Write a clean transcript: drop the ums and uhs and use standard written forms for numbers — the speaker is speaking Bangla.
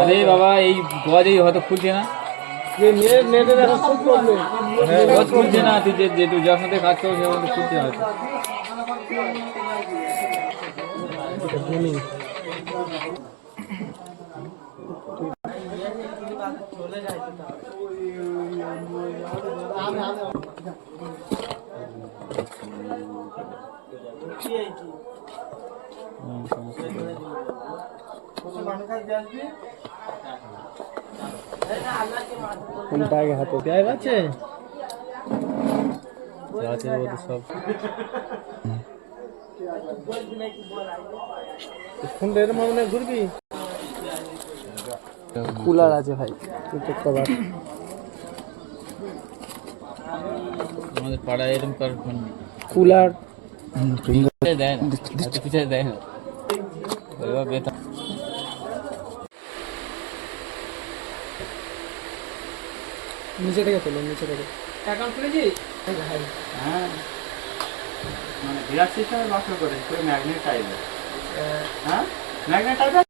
আরে বাবা এই গজ এই হয়তো খুলছে না, গজ খুলছে না, তুই যে তুই যার সাথে কাজ করো সে হয়তো খুলছে হয়তো। কোনটা আগে হাতে পেঁয়াজ আছে আছে বলতে সব কোনটা এর মানে ঘুরবি কুলার আছে ভাই কভার আমাদের পাড়ায় এরকম কারণ কুলার দেয় না, পিছিয়ে দেয় না বেতন। নিচে থেকে তোলো নিচে থেকে অ্যাকাউন্ট খুলেছিস? হ্যাঁ মানে বিরাট সিস্টেমে বাসা করে ম্যাগনেট টাইপের, হ্যাঁ ম্যাগনেট টাইপের।